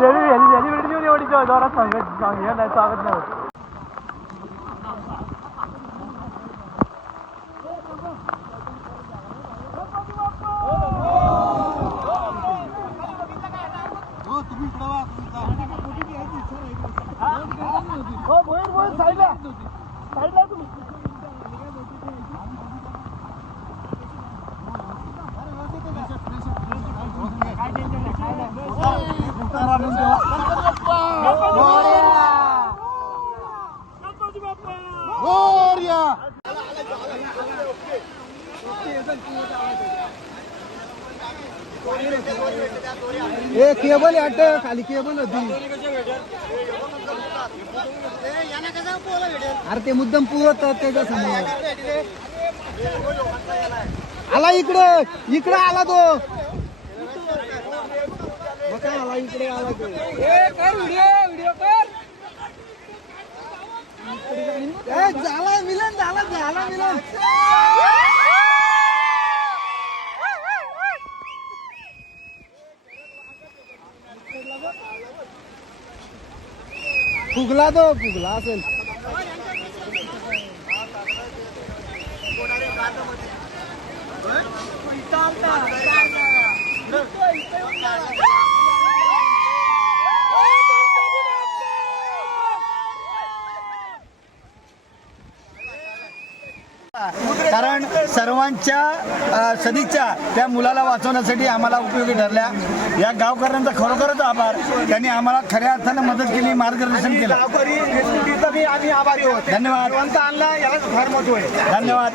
Celebrity एवढी जोरात सांगत सांग हे नाही सांगत नाही ए केबल अट खाली केबल होती. अरे ते मुद्दम पुरत त्याच्यासमोर. आला इकडे इकडे आला तो. आला इकडे आला तो झाला मिलन झाला झाला मिलन. फुगला तो फुगला असेल. कारण सर्वांच्या सदिच्छा त्या मुलाला वाचवण्यासाठी आम्हाला उपयोगी ठरल्या. या गावकऱ्यांचा खरोखरच आभार. त्यांनी आम्हाला खऱ्या अर्थानं मदत केली मार्गदर्शन केलं. धन्यवाद. धन्यवाद.